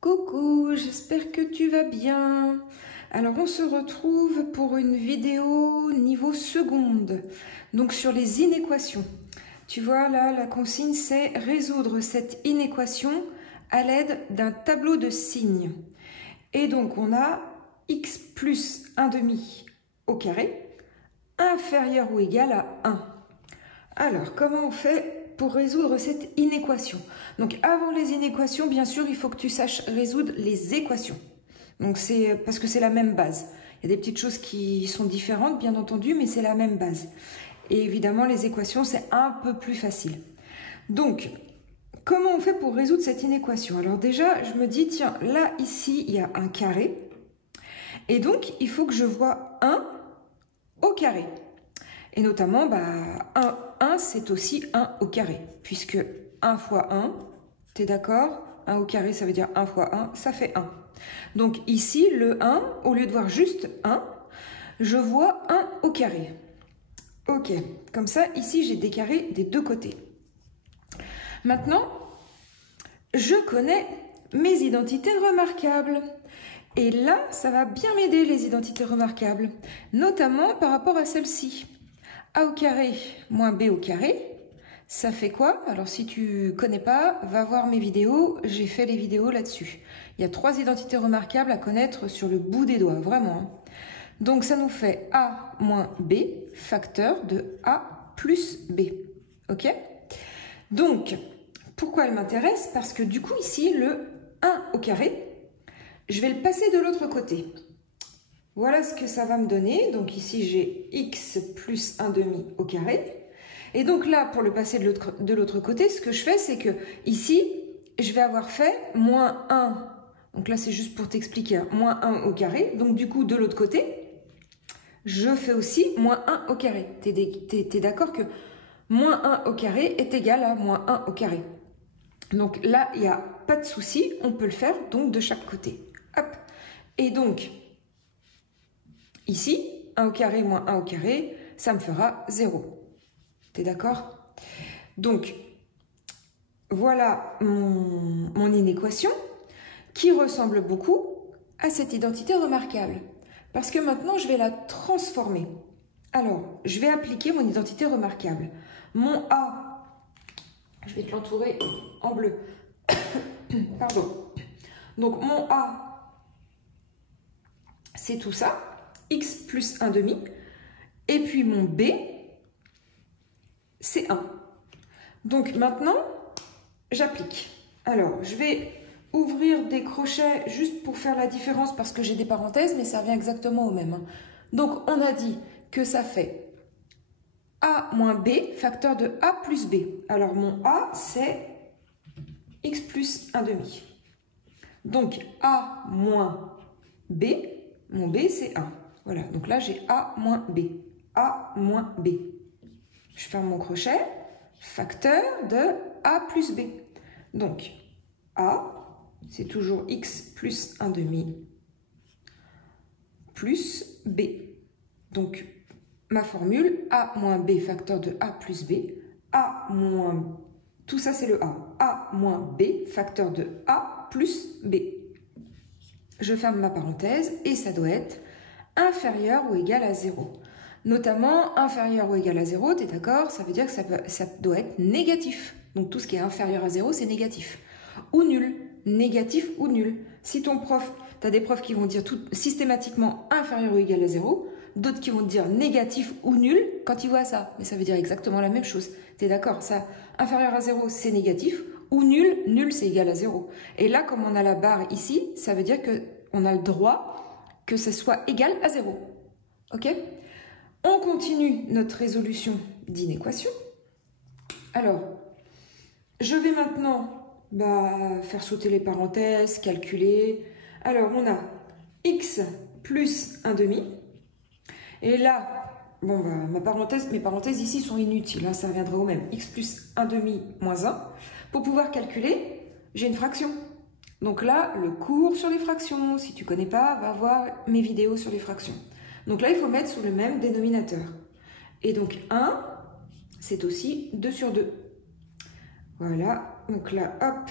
Coucou, j'espère que tu vas bien. Alors on se retrouve pour une vidéo niveau seconde, donc sur les inéquations. Tu vois là, la consigne c'est résoudre cette inéquation à l'aide d'un tableau de signes. Et donc on a x plus 1 demi au carré inférieur ou égal à 1. Alors comment on fait pour résoudre cette inéquation? Donc avant les inéquations, bien sûr, il faut que tu saches résoudre les équations. Donc c'est parce que c'est la même base. Il y a des petites choses qui sont différentes, bien entendu, mais c'est la même base. Et évidemment, les équations, c'est un peu plus facile. Donc, comment on fait pour résoudre cette inéquation? Alors déjà, je me dis, tiens, là, ici, il y a un carré. Et donc, il faut que je vois 1 au carré. Et notamment, 1 c'est aussi 1 au carré. Puisque 1 fois 1, tu es d'accord? 1 au carré, ça veut dire 1 fois 1, ça fait 1. Donc ici, le 1, au lieu de voir juste 1, je vois 1 au carré. Ok, comme ça, ici, j'ai des carrés des deux côtés. Maintenant, je connais mes identités remarquables. Et là, ça va bien m'aider, les identités remarquables, notamment par rapport à celle-ci. A au carré moins B au carré, ça fait quoi? Alors si tu connais pas, va voir mes vidéos, j'ai fait les vidéos là-dessus. Il y a 3 identités remarquables à connaître sur le bout des doigts, vraiment. Donc ça nous fait A moins B, facteur de A plus B. Ok? Donc, pourquoi elle m'intéresse? Parce que du coup ici, le 1 au carré, je vais le passer de l'autre côté. Voilà ce que ça va me donner. Donc ici, j'ai x plus 1 demi au carré. Et donc là, pour le passer de l'autre côté, ce que je fais, c'est que ici, je vais avoir fait moins 1. Donc là, c'est juste pour t'expliquer, hein, moins 1 au carré. Donc du coup, de l'autre côté, je fais aussi moins 1 au carré. T'es d'accord que moins 1 au carré est égal à moins 1 au carré. Donc là, il n'y a pas de souci. On peut le faire donc de chaque côté. Hop. Et donc, ici, 1 au carré moins 1 au carré, ça me fera 0. T'es d'accord? Donc, voilà mon inéquation qui ressemble beaucoup à cette identité remarquable. Parce que maintenant, je vais la transformer. Alors, je vais appliquer mon identité remarquable. Mon A, je vais te l'entourer en bleu. Pardon. Donc, mon A, c'est tout ça. X plus 1 demi. Et puis mon B, c'est 1. Donc maintenant, j'applique. Alors, je vais ouvrir des crochets juste pour faire la différence parce que j'ai des parenthèses, mais ça revient exactement au même. Donc, on a dit que ça fait A moins B, facteur de A plus B. Alors, mon A, c'est X plus 1 demi. Donc, A moins B, mon B, c'est 1. Voilà, donc là, j'ai A moins B. A moins B. Je ferme mon crochet, facteur de A plus B. Donc, A, c'est toujours X plus 1 demi plus B. Donc, ma formule, A moins B facteur de A plus B, A moins... Tout ça, c'est le A. A moins B facteur de A plus B. Je ferme ma parenthèse et ça doit être inférieur ou égal à 0. Notamment, inférieur ou égal à 0, tu es d'accord? Ça veut dire que ça doit être négatif. Donc tout ce qui est inférieur à 0, c'est négatif. Ou nul. Négatif ou nul. Si ton prof, tu as des profs qui vont dire systématiquement inférieur ou égal à 0, d'autres qui vont te dire négatif ou nul quand ils voient ça. Mais ça veut dire exactement la même chose. Tu es d'accord? Ça, inférieur à 0, c'est négatif. Ou nul, nul, c'est égal à 0. Et là, comme on a la barre ici, ça veut dire qu'on a le droit que ce soit égal à 0. Ok? On continue notre résolution d'inéquation. Alors, je vais maintenant faire sauter les parenthèses, calculer. Alors, on a x plus 1 demi. Et là, mes parenthèses ici sont inutiles, hein, ça reviendra au même. X plus 1 demi moins 1. Pour pouvoir calculer, j'ai une fraction. Donc là, le cours sur les fractions, si tu ne connais pas, va voir mes vidéos sur les fractions. Donc là, il faut mettre sur le même dénominateur. Et donc 1, c'est aussi 2 sur 2. Voilà, donc là, hop,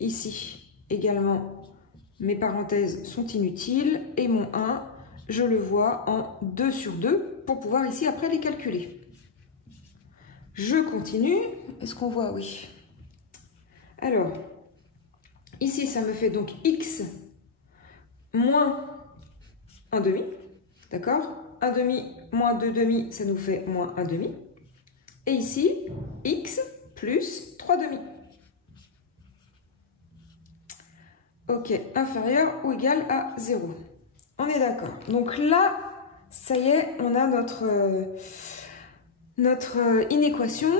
ici, également Mes parenthèses sont inutiles. Et mon 1, je le vois en 2 sur 2 pour pouvoir ici après les calculer. Je continue. Est-ce qu'on voit? Oui. Alors, ici, ça me fait donc x moins 1 demi. D'accord? 1 demi moins 2 demi, ça nous fait moins 1 demi. Et ici, x plus 3 demi. Ok, inférieur ou égal à 0. On est d'accord. Donc là, ça y est, on a notre inéquation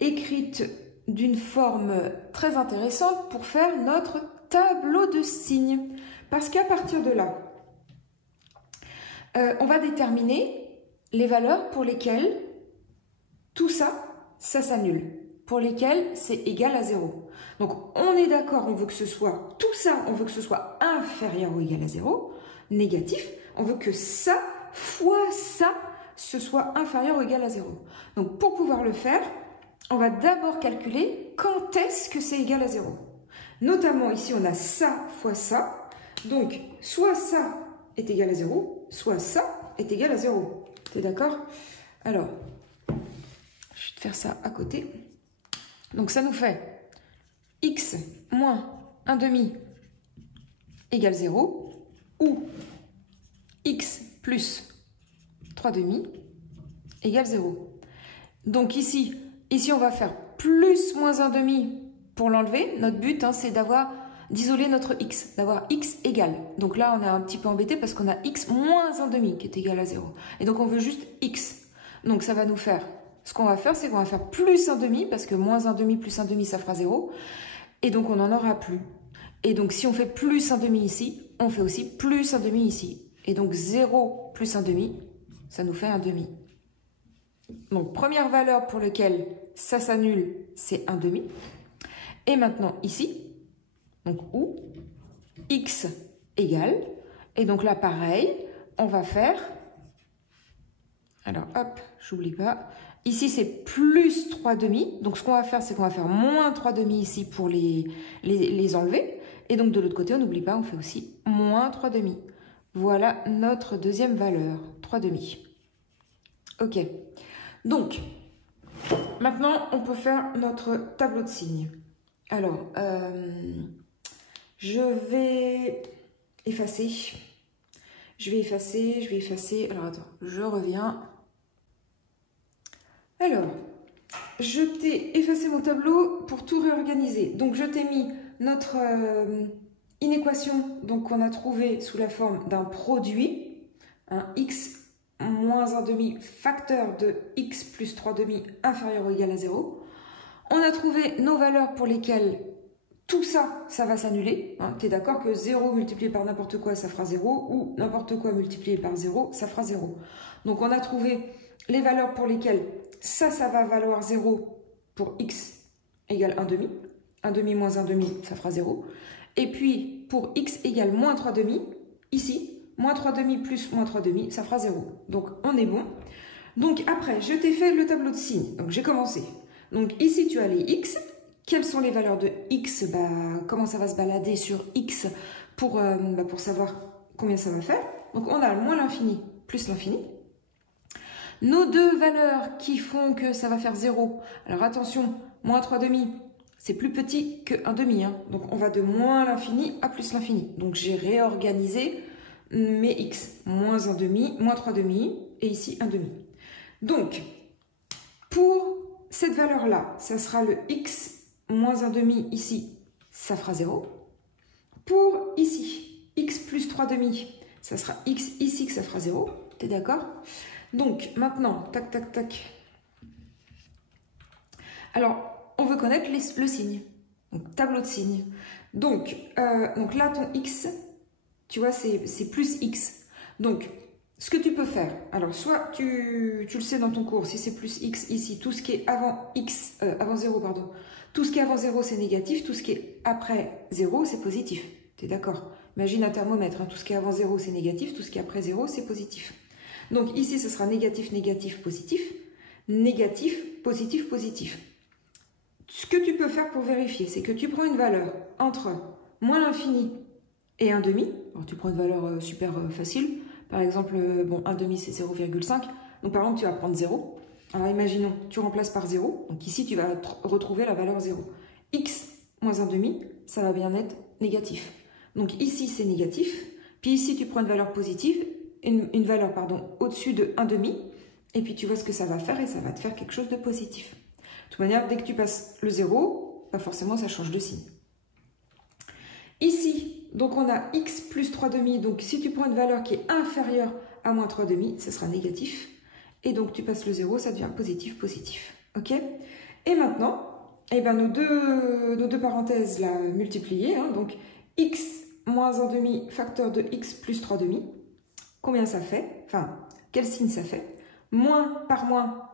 écrite d'une forme très intéressante pour faire notre tableau de signes. Parce qu'à partir de là, on va déterminer les valeurs pour lesquelles tout ça, ça s'annule. Pour lesquelles c'est égal à 0. Donc on est d'accord, on veut que ce soit tout ça, on veut que ce soit inférieur ou égal à 0, négatif. On veut que ça fois ça, ce soit inférieur ou égal à 0. Donc pour pouvoir le faire, on va d'abord calculer quand est-ce que c'est égal à 0. Notamment ici, on a ça fois ça. Donc soit ça est égal à 0, soit ça est égal à 0. T'es d'accord? Alors, je vais te faire ça à côté. Donc ça nous fait x moins 1 demi égale 0 ou x plus 3 demi égale 0. Donc ici on va faire plus moins 1 demi pour l'enlever. Notre but, hein, c'est d'isoler notre x, d'avoir x égal. Donc là, on est un petit peu embêté parce qu'on a x moins 1 demi qui est égal à 0. Et donc on veut juste x. Donc ça va nous faire, ce qu'on va faire, c'est qu'on va faire plus 1 demi parce que moins 1 demi plus 1 demi, ça fera 0. Et donc on n'en aura plus. Et donc si on fait plus 1 demi ici, on fait aussi plus 1 demi ici. Et donc 0 plus 1 demi, ça nous fait 1 demi. Donc première valeur pour laquelle ça s'annule, c'est 1 demi. Et maintenant ici, donc où x égale, et donc là pareil, on va faire, alors hop, j'oublie pas, ici c'est plus 3 demi, donc ce qu'on va faire c'est qu'on va faire moins 3 demi ici pour les enlever, et donc de l'autre côté on n'oublie pas, on fait aussi moins 3 demi. Voilà notre deuxième valeur, 3 demi. Ok, donc maintenant on peut faire notre tableau de signes. Alors, je vais effacer. Je vais effacer. Alors, attends, je reviens. Alors, je t'ai effacé mon tableau pour tout réorganiser. Donc, je t'ai mis notre inéquation qu'on a trouvée sous la forme d'un produit, un x moins 1 demi facteur de x plus 3 demi inférieur ou égal à 0. On a trouvé nos valeurs pour lesquelles tout ça, ça va s'annuler. Hein, tu es d'accord que 0 multiplié par n'importe quoi, ça fera 0, ou n'importe quoi multiplié par 0, ça fera 0. Donc on a trouvé les valeurs pour lesquelles ça va valoir 0 pour x égale 1 demi. 1 demi moins 1 demi, ça fera 0. Et puis pour x égale moins 3 demi, ici, moins 3 demi plus moins 3 demi, ça fera 0. Donc on est bon. Donc après, je t'ai fait le tableau de signes. Donc j'ai commencé. Donc ici, tu as les x. Quelles sont les valeurs de x? Comment ça va se balader sur x pour savoir combien ça va faire? Donc on a moins l'infini plus l'infini. Nos deux valeurs qui font que ça va faire 0. Alors attention, moins 3 demi, c'est plus petit que 1 demi. Hein. Donc on va de moins l'infini à plus l'infini. Donc j'ai réorganisé mes x. Moins 1 demi, moins 3 demi et ici 1 demi. Donc, pour cette valeur-là, ça sera le x moins 1 demi ici, ça fera 0. Pour ici, x plus 3 demi, ça sera x ici que ça fera 0. T'es d'accord? Donc maintenant, tac, tac, tac. Alors, on veut connaître le signe. Donc, tableau de signes. Donc là, ton x, tu vois, c'est plus x. Donc, ce que tu peux faire, alors soit tu le sais dans ton cours, si c'est plus x ici, tout ce qui est avant x, avant 0, pardon, tout ce qui est avant 0 c'est négatif, tout ce qui est après 0 c'est positif. Tu es d'accord? Imagine un thermomètre, hein, tout ce qui est avant 0 c'est négatif, tout ce qui est après 0 c'est positif. Donc ici ce sera négatif, négatif, positif, négatif, positif, positif. Ce que tu peux faire pour vérifier, c'est que tu prends une valeur entre moins l'infini et 1 demi. Alors tu prends une valeur super facile. Par exemple, bon, 1 demi c'est 0,5. Donc par exemple, tu vas prendre 0. Alors imaginons, tu remplaces par 0. Donc ici, tu vas retrouver la valeur 0. X moins 1 demi, ça va bien être négatif. Donc ici, c'est négatif. Puis ici, tu prends une valeur positive, une valeur pardon, au-dessus de 1 demi. Et puis tu vois ce que ça va faire et ça va te faire quelque chose de positif. De toute manière, dès que tu passes le 0, bah forcément, ça change de signe. Ici, donc on a x plus 3 demi. Donc si tu prends une valeur qui est inférieure à moins 3 demi, ça sera négatif. Et donc tu passes le 0, ça devient positif, positif. Ok? Et maintenant, eh ben, nos deux parenthèses là multipliées, hein, donc x moins 1 demi facteur de x plus 3 demi. Combien ça fait? Enfin, quel signe ça fait? Moins par moins,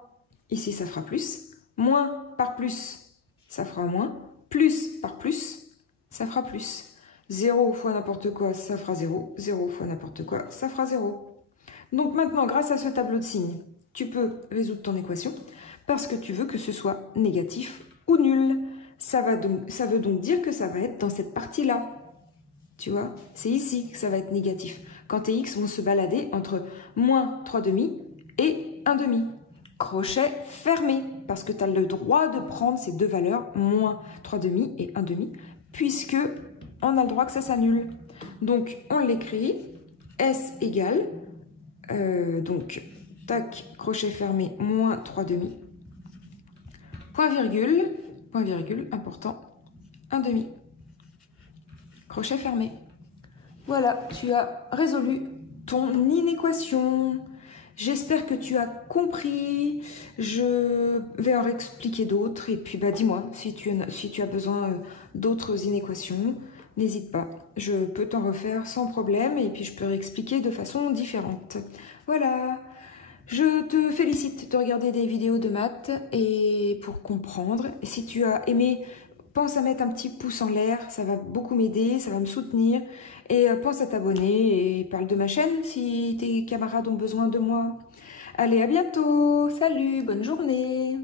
ici ça fera plus. Moins par plus, ça fera moins. Plus par plus, ça fera plus. 0 fois n'importe quoi, ça fera 0. 0 fois n'importe quoi, ça fera 0. Donc maintenant, grâce à ce tableau de signes, tu peux résoudre ton équation parce que tu veux que ce soit négatif ou nul. Ça veut donc dire que ça va être dans cette partie-là. Tu vois, c'est ici que ça va être négatif. Quand tes x vont se balader entre moins 3 demi et 1 demi. Crochet fermé, parce que tu as le droit de prendre ces deux valeurs, moins 3 demi et 1 demi, puisque on a le droit que ça s'annule. Donc, on l'écrit, S égale, donc, tac, crochet fermé, moins 3 demi, point virgule, important, 1 demi. Crochet fermé. Voilà, tu as résolu ton inéquation. J'espère que tu as compris. Je vais en expliquer d'autres. Et puis, bah, dis-moi si tu as besoin d'autres inéquations. N'hésite pas. Je peux t'en refaire sans problème. Et puis, je peux réexpliquer de façon différente. Voilà. Je te félicite de regarder des vidéos de maths et pour comprendre. Et si tu as aimé, pense à mettre un petit pouce en l'air. Ça va beaucoup m'aider, ça va me soutenir. Et pense à t'abonner et parle de ma chaîne si tes camarades ont besoin de moi. Allez, à bientôt. Salut, bonne journée.